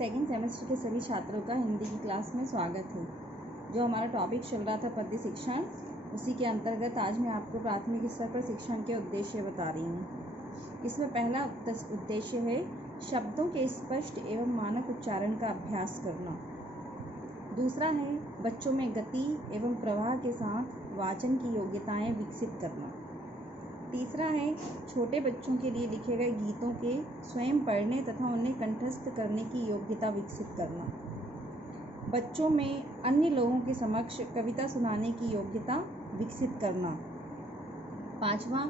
Second semester के सभी छात्रों का हिंदी की क्लास में स्वागत है। जो हमारा टॉपिक चल रहा था पद्य शिक्षण, उसी के अंतर्गत आज मैं आपको प्राथमिक स्तर पर शिक्षण के उद्देश्य बता रही हूँ। इसमें पहला उद्देश्य है शब्दों के स्पष्ट एवं मानक उच्चारण का अभ्यास करना। दूसरा है बच्चों में गति एवं प्रवाह के साथ वाचन की योग्यताएं विकसित करना। तीसरा है छोटे बच्चों के लिए लिखे गए गीतों के स्वयं पढ़ने तथा उन्हें कंठस्थ करने की योग्यता विकसित करना। बच्चों में अन्य लोगों के समक्ष कविता सुनाने की योग्यता विकसित करना। पांचवा,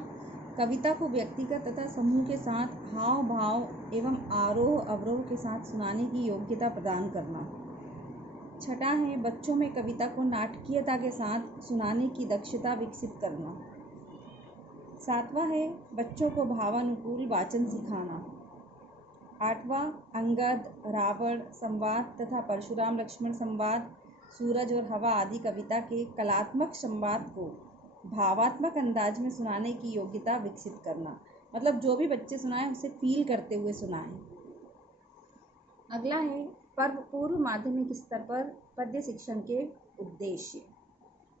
कविता को व्यक्तिगत तथा समूह के साथ हाव भाव एवं आरोह अवरोह के साथ सुनाने की योग्यता प्रदान करना। छठा है बच्चों में कविता को नाटकीयता के साथ सुनाने की दक्षता विकसित करना। सातवां है बच्चों को भावानुकूल वाचन सिखाना। आठवां, अंगद, रावण संवाद तथा परशुराम लक्ष्मण संवाद, सूरज और हवा आदि कविता के कलात्मक संवाद को भावात्मक अंदाज में सुनाने की योग्यता विकसित करना। मतलब जो भी बच्चे सुनाएं उसे फील करते हुए सुनाएं। अगला है पूर्व माध्यमिक स्तर पर पद्य शिक्षण के उद्देश्य।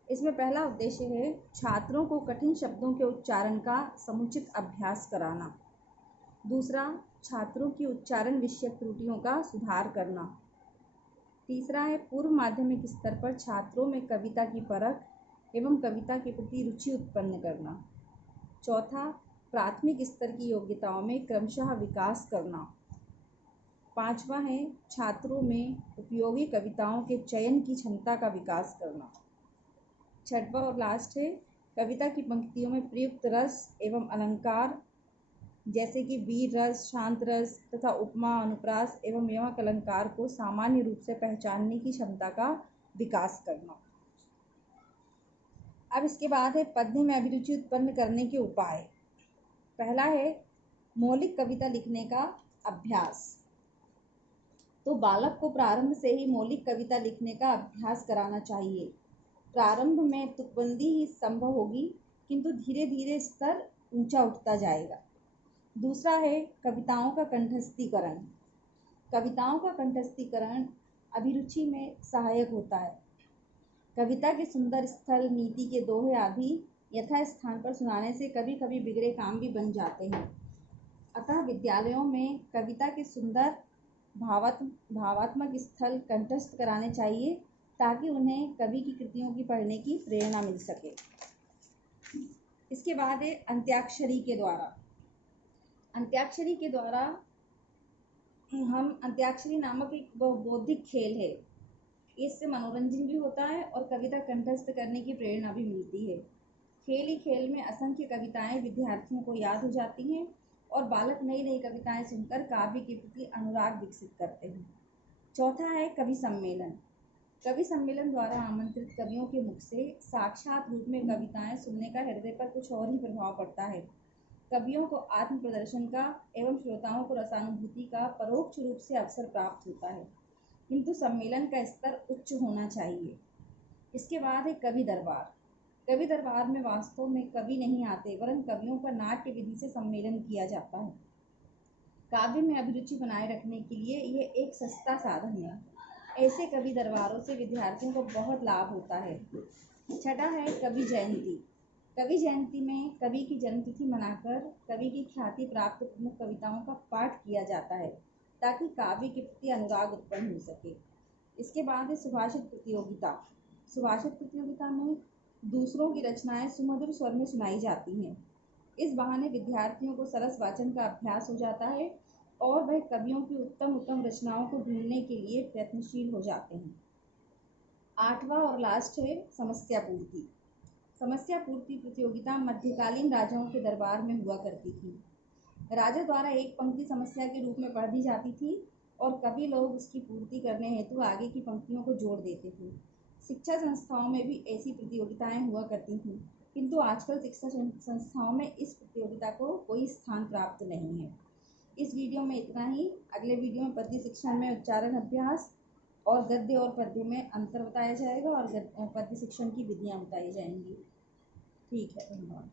इसमें पहला उद्देश्य है छात्रों को कठिन शब्दों के उच्चारण का समुचित अभ्यास कराना। दूसरा, छात्रों की उच्चारण विषयक त्रुटियों का सुधार करना। तीसरा है पूर्व माध्यमिक स्तर पर छात्रों में कविता की परख एवं कविता के प्रति रुचि उत्पन्न करना। चौथा, प्राथमिक स्तर की योग्यताओं में क्रमशः विकास करना। पांचवा है छात्रों में उपयोगी कविताओं के चयन की क्षमता का विकास करना। छठवां और लास्ट है कविता की पंक्तियों में प्रयुक्त रस एवं अलंकार जैसे कि वीर रस, शांत रस तथा उपमा, अनुप्रास एवं यमक अलंकार को सामान्य रूप से पहचानने की क्षमता का विकास करना। अब इसके बाद है पद्य में अभिरुचि उत्पन्न करने के उपाय। पहला है मौलिक कविता लिखने का अभ्यास। तो बालक को प्रारंभ से ही मौलिक कविता लिखने का अभ्यास कराना चाहिए। प्रारंभ में तुकबंदी ही संभव होगी, किंतु धीरे धीरे स्तर ऊंचा उठता जाएगा। दूसरा है कविताओं का कंठस्थीकरण। कविताओं का कंठस्थीकरण अभिरुचि में सहायक होता है। कविता के सुंदर स्थल, नीति के दोहे आदि यथा स्थान पर सुनाने से कभी कभी बिगड़े काम भी बन जाते हैं। अतः विद्यालयों में कविता के सुंदर भावात्मक स्थल कंठस्थ कराने चाहिए ताकि उन्हें कवि की कृतियों की पढ़ने की प्रेरणा मिल सके। इसके बाद है अंत्याक्षरी के द्वारा। अंत्याक्षरी के द्वारा अंत्याक्षरी नामक एक बौद्धिक खेल है। इससे मनोरंजन भी होता है और कविता कंठस्थ करने की प्रेरणा भी मिलती है। खेल ही खेल में असंख्य कविताएं विद्यार्थियों को याद हो जाती हैं और बालक नई नई कविताएं सुनकर काव्य के प्रति अनुराग विकसित करते हैं। चौथा है कवि सम्मेलन। कवि सम्मेलन द्वारा आमंत्रित कवियों के मुख से साक्षात रूप में कविताएं सुनने का हृदय पर कुछ और ही प्रभाव पड़ता है। कवियों को आत्म प्रदर्शन का एवं श्रोताओं को रसानुभूति का परोक्ष रूप से अवसर प्राप्त होता है, किंतु सम्मेलन का स्तर उच्च होना चाहिए। इसके बाद है कवि दरबार। कवि दरबार में वास्तव में कवि नहीं आते, वरन कवियों का नाट्य विधि से सम्मेलन किया जाता है। काव्य में अभिरुचि बनाए रखने के लिए यह एक सस्ता साधन है। ऐसे कवि दरबारों से विद्यार्थियों को बहुत लाभ होता है। छठा है कवि जयंती। कवि जयंती में कवि की जन्मतिथि मनाकर कवि की ख्याति प्राप्त प्रमुख कविताओं का पाठ किया जाता है ताकि काव्य के प्रति अनुराग उत्पन्न हो सके। इसके बाद है सुभाषित प्रतियोगिता। सुभाषित प्रतियोगिता में दूसरों की रचनाएं सुमधुर स्वर में सुनाई जाती हैं। इस बहाने विद्यार्थियों को सरस वाचन का अभ्यास हो जाता है और वह कवियों की उत्तम रचनाओं को ढूंढने के लिए प्रयत्नशील हो जाते हैं। आठवां और लास्ट है समस्या पूर्ति। समस्या पूर्ति प्रतियोगिता मध्यकालीन राजाओं के दरबार में हुआ करती थी। राजा द्वारा एक पंक्ति समस्या के रूप में पढ़ दी जाती थी और कवि लोग उसकी पूर्ति करने हेतु आगे की पंक्तियों को जोड़ देते थे। शिक्षा संस्थाओं में भी ऐसी प्रतियोगिताएं हुआ करती थीं, किंतु आजकल शिक्षा संस्थाओं में इस प्रतियोगिता को कोई स्थान प्राप्त नहीं है। इस वीडियो में इतना ही। अगले वीडियो में पद्य शिक्षण में उच्चारण अभ्यास और गद्य और पद्य में अंतर बताया जाएगा और पद्य शिक्षण की विधियां बताई जाएंगी। ठीक है, धन्यवाद।